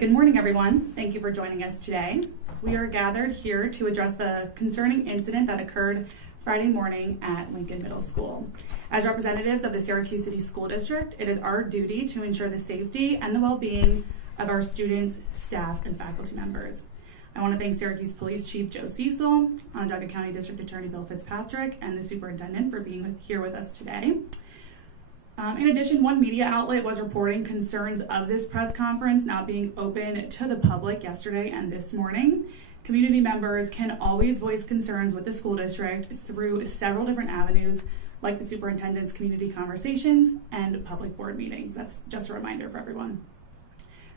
good morning, everyone. Thank you for joining us today. We are gathered here to address the concerning incident that occurred Friday morning at Lincoln Middle School. As representatives of the Syracuse City School District, it is our duty to ensure the safety and the well-being of our students, staff, and faculty members. I want to thank Syracuse Police Chief Joe Cecil, Onondaga County District Attorney Bill Fitzpatrick, and the Superintendent for being here with us today. In addition, one media outlet was reporting concerns of this press conference not being open to the public yesterday and this morning. Community members can always voice concerns with the school district through several different avenues, like the superintendent's community conversations and public board meetings. That's just a reminder for everyone.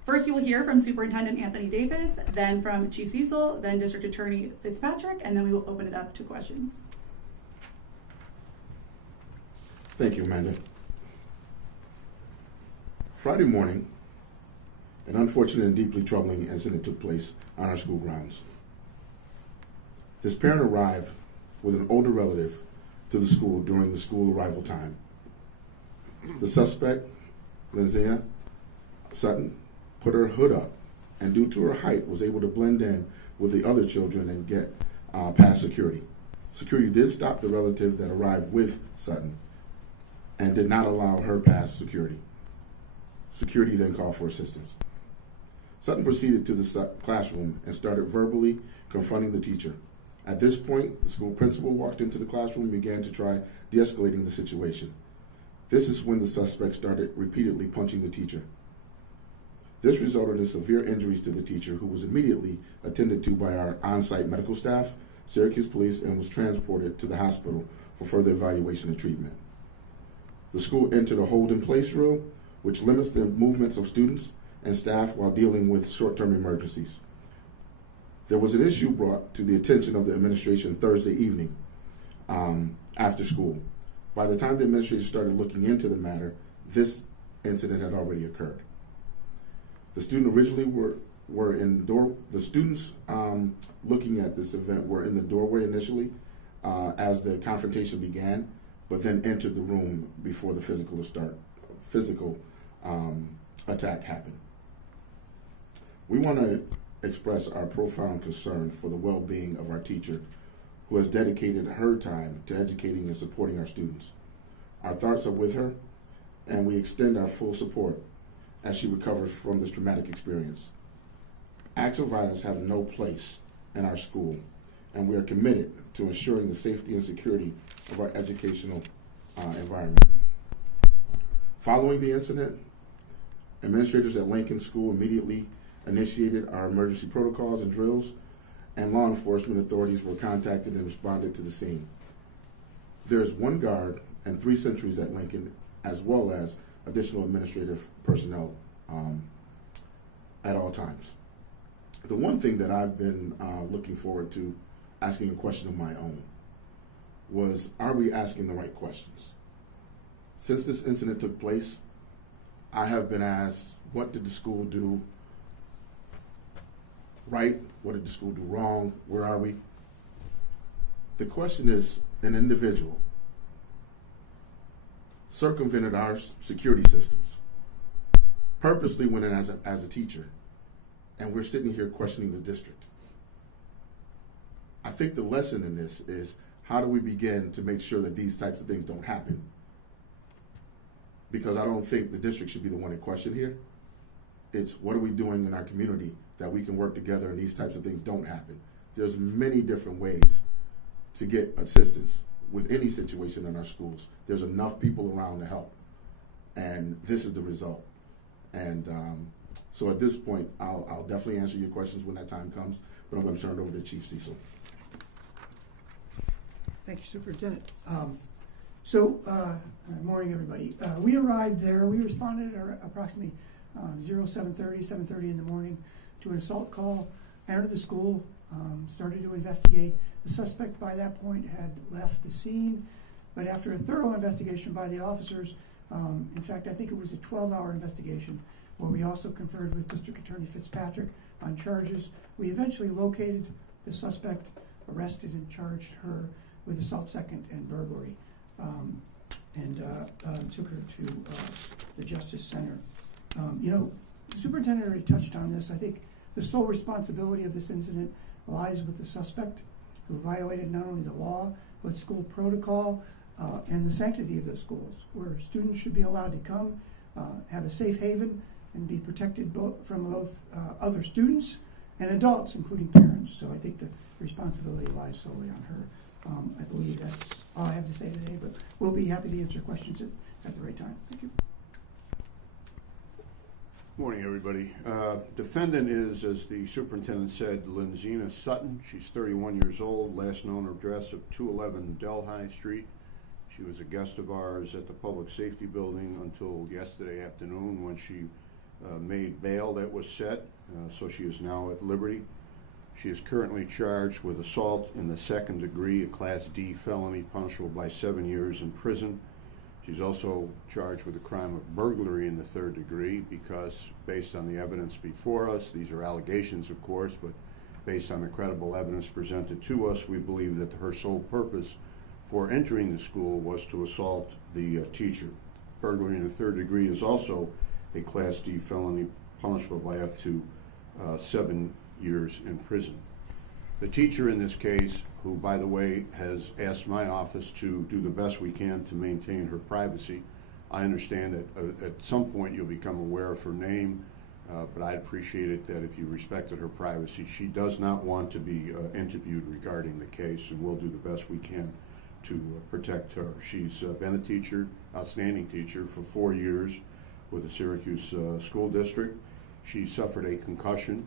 First, you will hear from Superintendent Anthony Davis, then from Chief Cecil, then District Attorney Fitzpatrick, and then we will open it up to questions. Thank you, Amanda. Friday morning, an unfortunate and deeply troubling incident took place on our school grounds. This parent arrived with an older relative to the school during the school arrival time. The suspect, Lindsay Sutton, put her hood up and due to her height was able to blend in with the other children and get past security. Security did stop the relative that arrived with Sutton and did not allow her past security. Security then called for assistance. Sutton proceeded to the classroom and started verbally confronting the teacher. At this point, the school principal walked into the classroom and began to try de-escalating the situation. This is when the suspect started repeatedly punching the teacher. This resulted in severe injuries to the teacher, who was immediately attended to by our on-site medical staff, Syracuse Police, and was transported to the hospital for further evaluation and treatment. The school entered a hold-in-place drill, which limits the movements of students and staff while dealing with short-term emergencies. There was an issue brought to the attention of the administration Thursday evening after school. By the time the administration started looking into the matter, this incident had already occurred. The student originally the students looking at this event were in the doorway initially as the confrontation began, but then entered the room before the physical attack happened. We want to express our profound concern for the well-being of our teacher, who has dedicated her time to educating and supporting our students. Our thoughts are with her, and we extend our full support as she recovers from this traumatic experience. Acts of violence have no place in our school, and we are committed to ensuring the safety and security of our educational environment. Following the incident, administrators at Lincoln School immediately initiated our emergency protocols and drills, and law enforcement authorities were contacted and responded to the scene. There is one guard and 3 sentries at Lincoln, as well as additional administrative personnel at all times. The one thing that I've been looking forward to asking a question of my own was, are we asking the right questions? Since this incident took place, I have been asked, what did the school do right? What did the school do wrong? Where are we? The question is, an individual circumvented our security systems, purposely went in as a teacher, and we're sitting here questioning the district. I think the lesson in this is, how do we begin to make sure that these types of things don't happen? Because I don't think the district should be the one in question here. It's, what are we doing in our community that we can work together and these types of things don't happen? There's many different ways to get assistance with any situation in our schools. There's enough people around to help, and this is the result. And so at this point, I'll definitely answer your questions when that time comes, but I'm going to turn it over to Chief Cecil. Thank you, Superintendent. Morning, everybody. We arrived there. We responded at approximately 7:30 in the morning to an assault call, entered the school, started to investigate. The suspect by that point had left the scene, but after a thorough investigation by the officers, in fact, I think it was a 12-hour investigation, where we also conferred with District Attorney Fitzpatrick on charges. We eventually located the suspect, arrested and charged her with assault second and burglary, and took her to the Justice Center. The superintendent already touched on this. I think the sole responsibility of this incident lies with the suspect, who violated not only the law, but school protocol and the sanctity of the schools, where students should be allowed to come, have a safe haven, and be protected from both other students and adults, including parents. So I think the responsibility lies solely on her. I believe that's all I have to say today, but we'll be happy to answer questions at the right time. Thank you. Morning, everybody. Defendant is, as the superintendent said, Lynzina Sutton. She's 31 years old, last known address of 211 Delhi Street. She was a guest of ours at the Public Safety Building until yesterday afternoon when she made bail that was set, so she is now at liberty. She is currently charged with assault in the second degree, a Class D felony punishable by 7 years in prison. She's also charged with the crime of burglary in the third degree because, based on the evidence before us, these are allegations, of course, but based on the credible evidence presented to us, we believe that her sole purpose for entering the school was to assault the teacher. Burglary in the third degree is also a Class D felony punishable by up to 7 years in prison. The teacher in this case, who, by the way, has asked my office to do the best we can to maintain her privacy. I understand that at some point you'll become aware of her name, but I'd appreciate it that if you respected her privacy. She does not want to be interviewed regarding the case, and we'll do the best we can to protect her. She's been a teacher, outstanding teacher, for 4 years with the Syracuse School District. She suffered a concussion.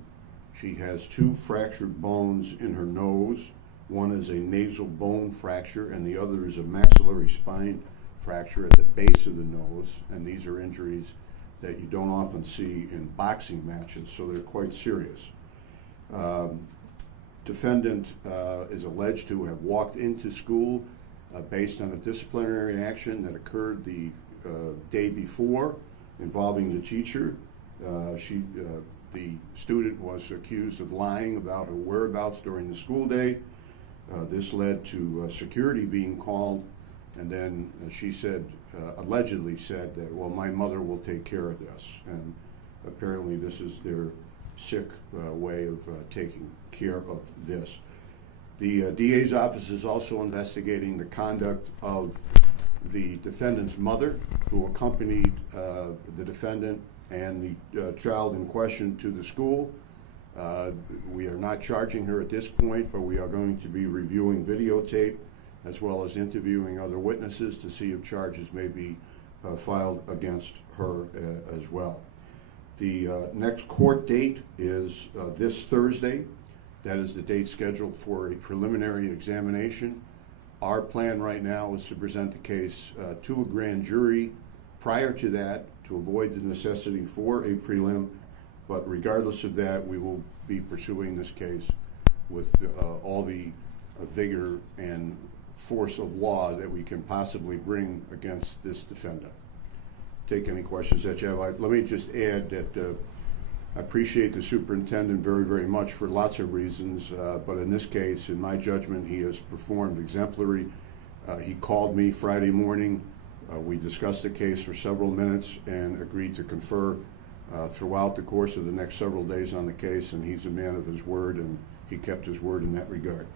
She has 2 fractured bones in her nose. One is a nasal bone fracture, and the other is a maxillary spine fracture at the base of the nose. And these are injuries that you don't often see in boxing matches, so they're quite serious. Defendant is alleged to have walked into school based on a disciplinary action that occurred the day before involving the teacher. The student was accused of lying about her whereabouts during the school day. This led to security being called, and then she said, allegedly said that, well, my mother will take care of this. And apparently this is their sick way of taking care of this. The DA's office is also investigating the conduct of the defendant's mother, who accompanied the defendant and the child in question to the school. We are not charging her at this point, but we are going to be reviewing videotape as well as interviewing other witnesses to see if charges may be filed against her as well. The next court date is this Thursday. That is the date scheduled for a preliminary examination. Our plan right now is to present the case to a grand jury prior to that to avoid the necessity for a prelim, but regardless of that, we will be pursuing this case with all the vigor and force of law that we can possibly bring against this defendant. Take any questions that you have. Let me just add that I appreciate the superintendent very, very much for lots of reasons, but in this case, in my judgment, he has performed exemplary. He called me Friday morning. We discussed the case for several minutes and agreed to confer throughout the course of the next several days on the case, and he's a man of his word, and he kept his word in that regard.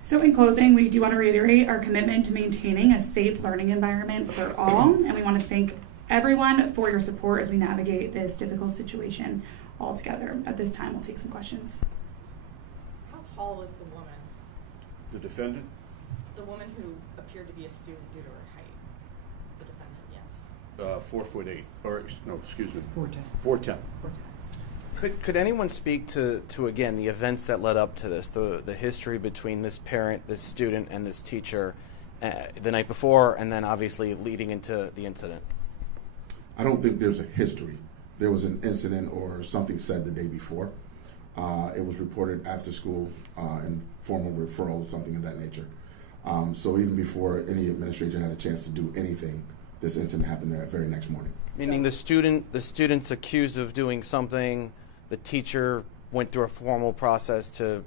So in closing, we do want to reiterate our commitment to maintaining a safe learning environment for all, and we want to thank everyone for your support as we navigate this difficult situation all together. At this time, we'll take some questions. How tall was the woman? The defendant? The woman who appeared to be a student due to her height. The defendant, yes. 4'8", or no, excuse me. 4'10". 4'10". Could anyone speak to again the events that led up to this, the history between this parent, this student, and this teacher the night before, and then obviously leading into the incident? I don't think there's a history. There was an incident or something said the day before. It was reported after school in formal referral or something of that nature. So even before any administrator had a chance to do anything, this incident happened the very next morning. Meaning the student's accused of doing something. The teacher went through a formal process to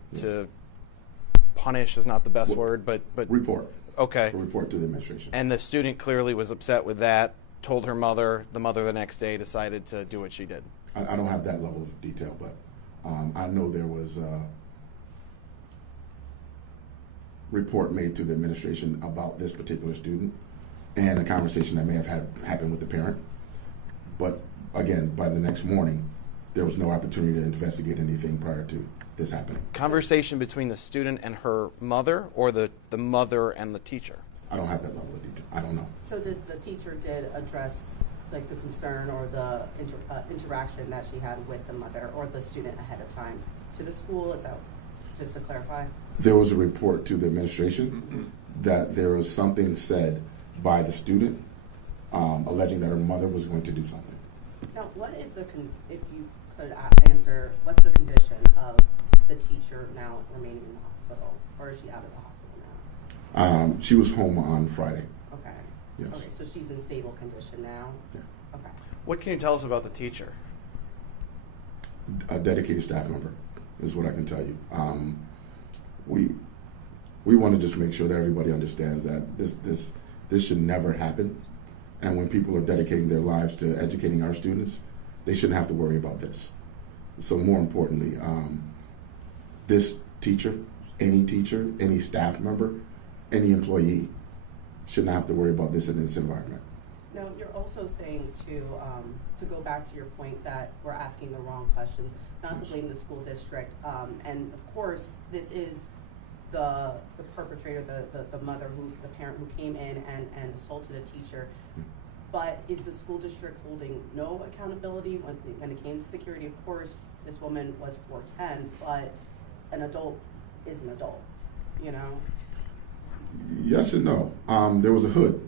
punish is not the best word, but report. Okay. A report to the administration. And the student clearly was upset with that, told her mother. The mother the next day decided to do what she did. I don't have that level of detail, but I know there was a report made to the administration about this particular student and a conversation that may have happened with the parent. But again, by the next morning, there was no opportunity to investigate anything prior to this happening. Conversation between the student and her mother, or the mother and the teacher? I don't have that level of detail. I don't know. So the teacher did address like the concern or the interaction that she had with the mother or the student ahead of time to the school? Is that just to clarify? There was a report to the administration that there was something said by the student alleging that her mother was going to do something. Now, what is if you could answer, what's the condition of the teacher now remaining in the hospital, or is she out of the hospital now? She was home on Friday. Okay. Yes. Okay, so she's in stable condition now? Yeah. Okay. What can you tell us about the teacher? A dedicated staff member is what I can tell you. We want to just make sure that everybody understands that this should never happen. And when people are dedicating their lives to educating our students, they shouldn't have to worry about this. So more importantly, this teacher, any staff member, any employee shouldn't have to worry about this in this environment. Now, you're also saying to go back to your point that we're asking the wrong questions, not to blame the school district. And of course, this is the perpetrator, the mother, the parent who came in and assaulted a teacher. But is the school district holding no accountability when it came to security? Of course, this woman was 4'10", but an adult is an adult, you know? Yes and no. There was a hood.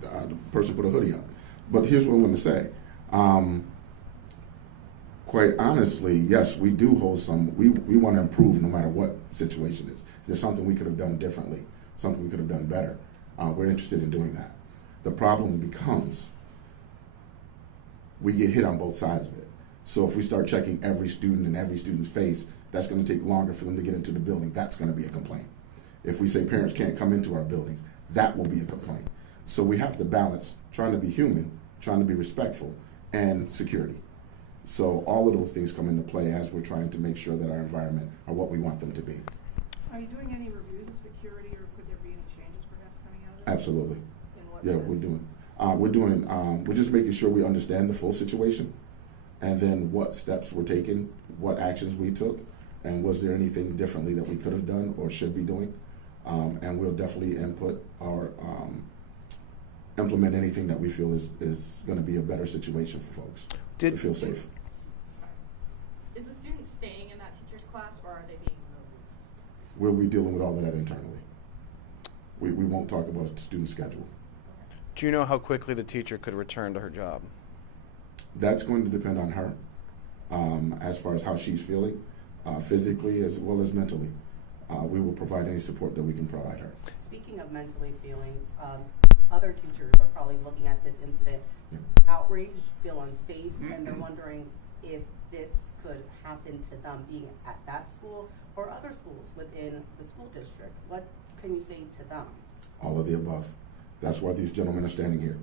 The person put a hoodie up. But here's what I'm going to say. Quite honestly, yes, we do hold some. We want to improve no matter what situation is. If there's something we could have done differently, something we could have done better, we're interested in doing that. The problem becomes we get hit on both sides of it. So if we start checking every student in every student's face, that's going to take longer for them to get into the building. That's going to be a complaint. If we say parents can't come into our buildings, that will be a complaint. So we have to balance trying to be human, trying to be respectful, and security. So all of those things come into play as we're trying to make sure that our environment are what we want them to be. Are you doing any reviews of security, or could there be any changes perhaps coming out of this? Absolutely. In what Yeah, sense? we're just making sure we understand the full situation, and then what steps were taken, what actions we took, and was there anything differently that we could have done or should be doing. And we'll definitely input or implement anything that we feel is going to be a better situation for folks to feel safe. Is the student staying in that teacher's class, or are they being removed? We'll be dealing with all of that internally. We won't talk about a student schedule. Do you know how quickly the teacher could return to her job? That's going to depend on her as far as how she's feeling, physically as well as mentally. We will provide any support that we can provide her. Speaking of mentally feeling, other teachers are probably looking at this incident outraged, feel unsafe, and they're wondering if this could happen to them being at that school or other schools within the school district. What can you say to them? All of the above. That's why these gentlemen are standing here.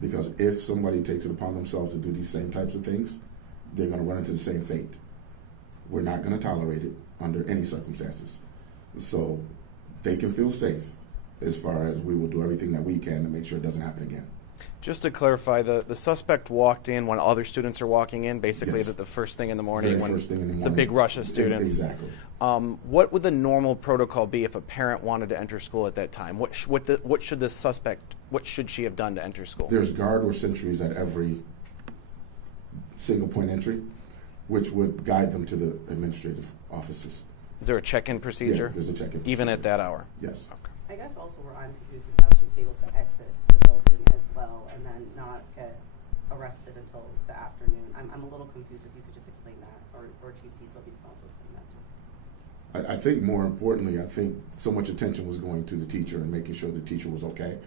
Because if somebody takes it upon themselves to do these same types of things, they're going to run into the same fate. We're not going to tolerate it under any circumstances. So they can feel safe as far as we will do everything that we can to make sure it doesn't happen again. Just to clarify, the suspect walked in when other students are walking in, basically Yes. the first thing in the morning. Very When first thing in the it's a morning. big rush of students. Exactly. What would the normal protocol be if a parent wanted to enter school at that time? What should she have done to enter school? There's guard or sentries at every single point entry, which would guide them to the administrative offices. Is there a check-in procedure? Yeah, there's a check-in Even procedure. at that hour? Yes. I guess also where I'm confused is how she was able to exit the building as well and then not get arrested until the afternoon. I'm a little confused. If you could just explain that, or Chief Cecil, if you can also explain that too. I think more importantly, I think so much attention was going to the teacher and making sure the teacher was okay,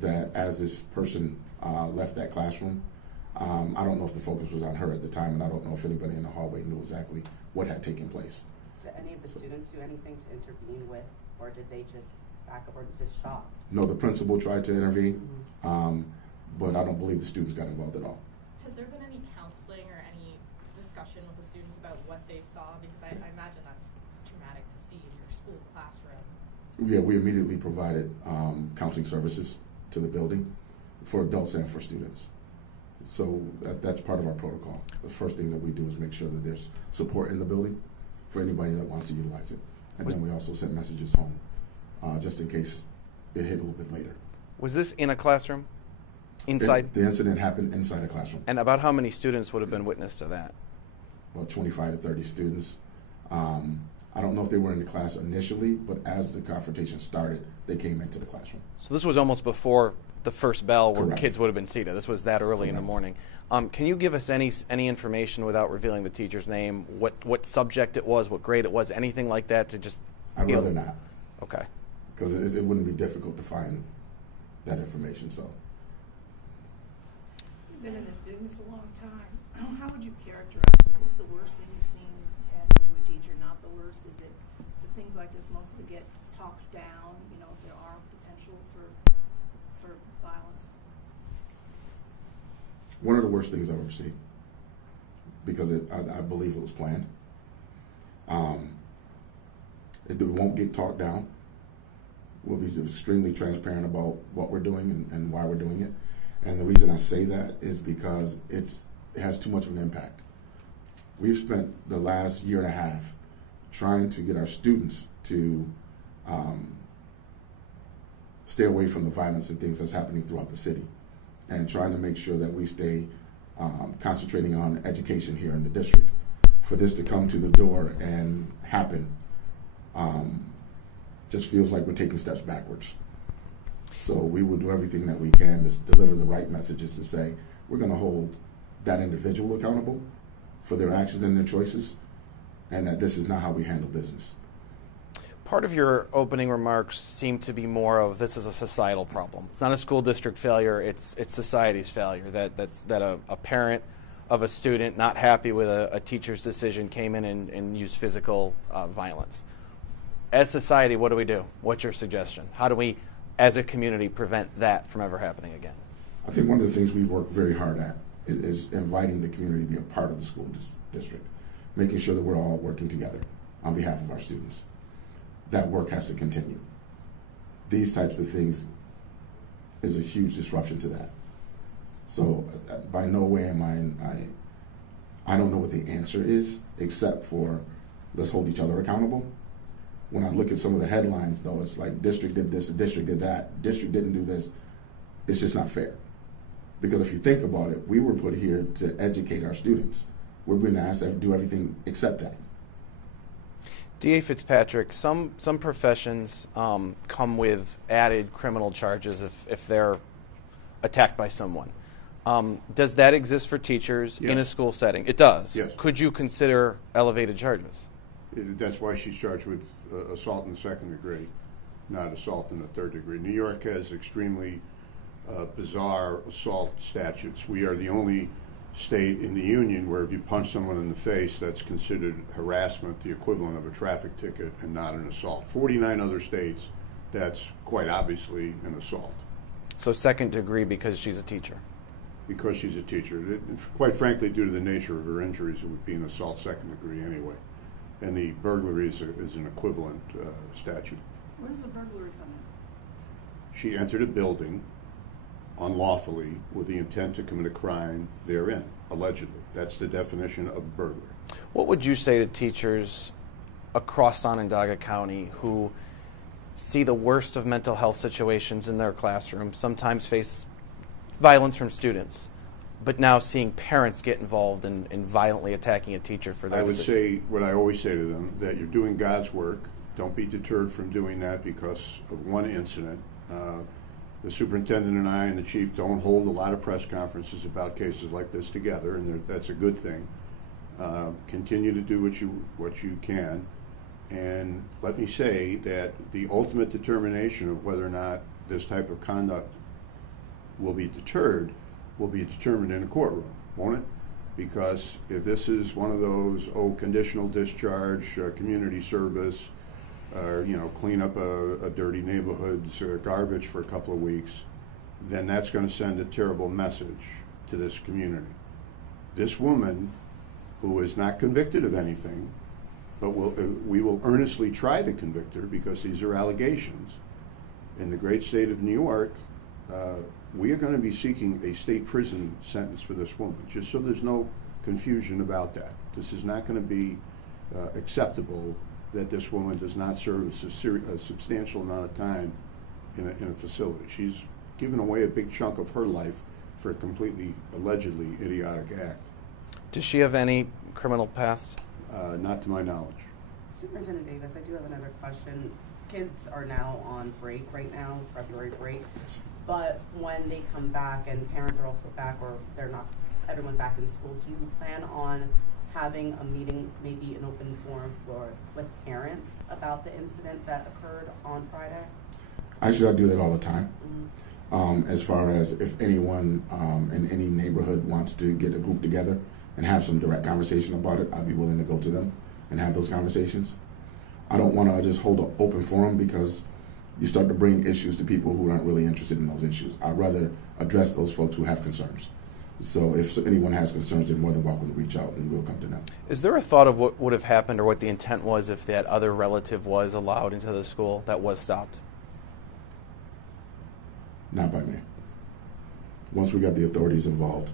that as this person left that classroom, I don't know if the focus was on her at the time, and I don't know if anybody in the hallway knew exactly what had taken place. Did any of the students do anything to intervene with, or did they just backup or just shocked? No, the principal tried to intervene, but I don't believe the students got involved at all. Has there been any counseling or any discussion with the students about what they saw? Because I imagine that's traumatic to see in your school classroom. Yeah, we immediately provided counseling services to the building for adults and for students. So that's part of our protocol. The first thing that we do is make sure that there's support in the building for anybody that wants to utilize it. And then we also send messages home just in case it hit a little bit later. Was this in a classroom? Inside? The incident happened inside a classroom. And about how many students would have been witness to that? About 25 to 30 students. I don't know if they were in the class initially, but as the confrontation started, they came into the classroom. So this was almost before the first bell where Correct. kids would have been seated. This was that early in the Correct. morning. Can you give us any information without revealing the teacher's name, what subject it was, what grade it was, anything like that to just... I'd rather not, Okay. because it wouldn't be difficult to find that information. So You've been in this business a long time. How would you characterize, is this the worst thing you've seen happen to a teacher, not the worst? Is it, do things like this mostly get talked down, you know, if there are potential for violence? one of the worst things I've ever seen, because I believe it was planned. It won't get talked down. We'll be extremely transparent about what we're doing and why we're doing it. And the reason I say that is because it has too much of an impact. We've spent the last year and a half trying to get our students to stay away from the violence and things that's happening throughout the city, and trying to make sure that we stay concentrating on education here in the district. For this to come to the door and happen just feels like we're taking steps backwards. So we will do everything that we can to deliver the right messages to say we're going to hold that individual accountable for their actions and their choices, and that this is not how we handle business. Part of your opening remarks seem to be more of this is a societal problem. It's not a school district failure, it's society's failure, that a parent of a student not happy with a teacher's decision came in and used physical violence. As society, what do we do? What's your suggestion? How do we, as a community, prevent that from ever happening again? I think one of the things we've worked very hard at is inviting the community to be a part of the school district, making sure that we're all working together on behalf of our students. That work has to continue. These types of things is a huge disruption to that. So by no way am I don't know what the answer is, except for let's hold each other accountable. When I look at some of the headlines, though, it's like district did this, district did that, district didn't do this. It's just not fair. Because if you think about it, we were put here to educate our students. We're being asked to do everything except that. D.A. Fitzpatrick, some professions come with added criminal charges if they're attacked by someone. Does that exist for teachers in a Yes. school setting? It does. Yes. Could you consider elevated charges? That's why she's charged with assault in the second degree, not assault in the third degree. New York has extremely bizarre assault statutes. We are the only state in the union where if you punch someone in the face, that's considered harassment, the equivalent of a traffic ticket, and not an assault. 49 other states, that's quite obviously an assault. So second degree because she's a teacher. Because she's a teacher. Quite frankly, due to the nature of her injuries, it would be an assault second degree anyway. And the burglary is an equivalent statute. Where does the burglary come in? She entered a building unlawfully with the intent to commit a crime therein, allegedly. That's the definition of burglary. What would you say to teachers across Onondaga County who see the worst of mental health situations in their classroom, sometimes face violence from students, but now seeing parents get involved in violently attacking a teacher for their I would decision? say what I always say to them, that you're doing God's work. Don't be deterred from doing that because of one incident. The superintendent and I and the chief don't hold a lot of press conferences about cases like this together, and that's a good thing. Continue to do what you can, and let me say that the ultimate determination of whether or not this type of conduct will be deterred will be determined in a courtroom, won't it? Because if this is one of those conditional discharge, community service, or clean up a dirty neighborhood's garbage for a couple of weeks, then that's going to send a terrible message to this community. This woman, who is not convicted of anything, but we will earnestly try to convict her because these are allegations. In the great state of New York, we are going to be seeking a state prison sentence for this woman, just so there's no confusion about that. This is not going to be acceptable that this woman does not serve a substantial amount of time in a facility. She's given away a big chunk of her life for a completely, allegedly idiotic act. Does she have any criminal past? Not to my knowledge. Superintendent Davis, I do have another question. Kids are now on break right now, February break. But when they come back and parents are also back, or they're not, everyone's back in school, do you plan on having a meeting, maybe an open forum with parents about the incident that occurred on Friday? Actually, I do that all the time. Mm-hmm. As far as if anyone in any neighborhood wants to get a group together and have some direct conversation about it, I'd be willing to go to them and have those conversations. I don't want to just hold an open forum because you start to bring issues to people who aren't really interested in those issues. I'd rather address those folks who have concerns. So if anyone has concerns, they're more than welcome to reach out and we'll come to them. Is there a thought of what would have happened or what the intent was if that other relative was allowed into the school that was stopped? Not by me. Once we got the authorities involved,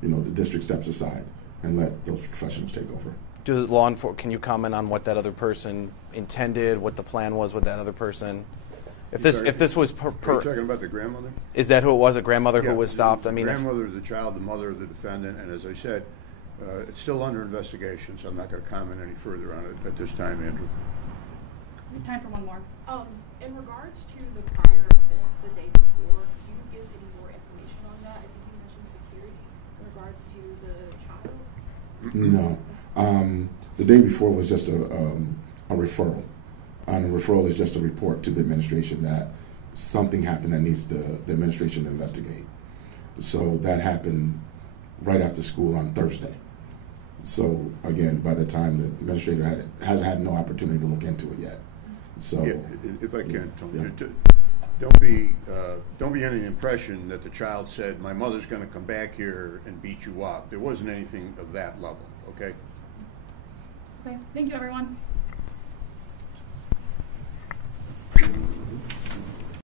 the district steps aside and let those professionals take over. Can you comment on what that other person intended, what the plan was with that other person? If this was Are you talking about the grandmother? Is that who it was? A grandmother Yeah, who was stopped? The grandmother of the child, the mother of the defendant, and as I said, it's still under investigation, so I'm not going to comment any further on it at this time, Andrew. We have time for one more. In regards to the prior event the day before, could you give any more information on that? I think you mentioned security in regards to the child. No. The day before was just a referral. And a referral is just a report to the administration that something happened that needs the administration to investigate. So that happened right after school on Thursday. So again, by the time the administrator has had no opportunity to look into it yet. So Yeah, if I can, Tony, Yeah. don't be under the impression that the child said, "My mother's going to come back here and beat you up." There wasn't anything of that level. Okay. Okay, thank you everyone.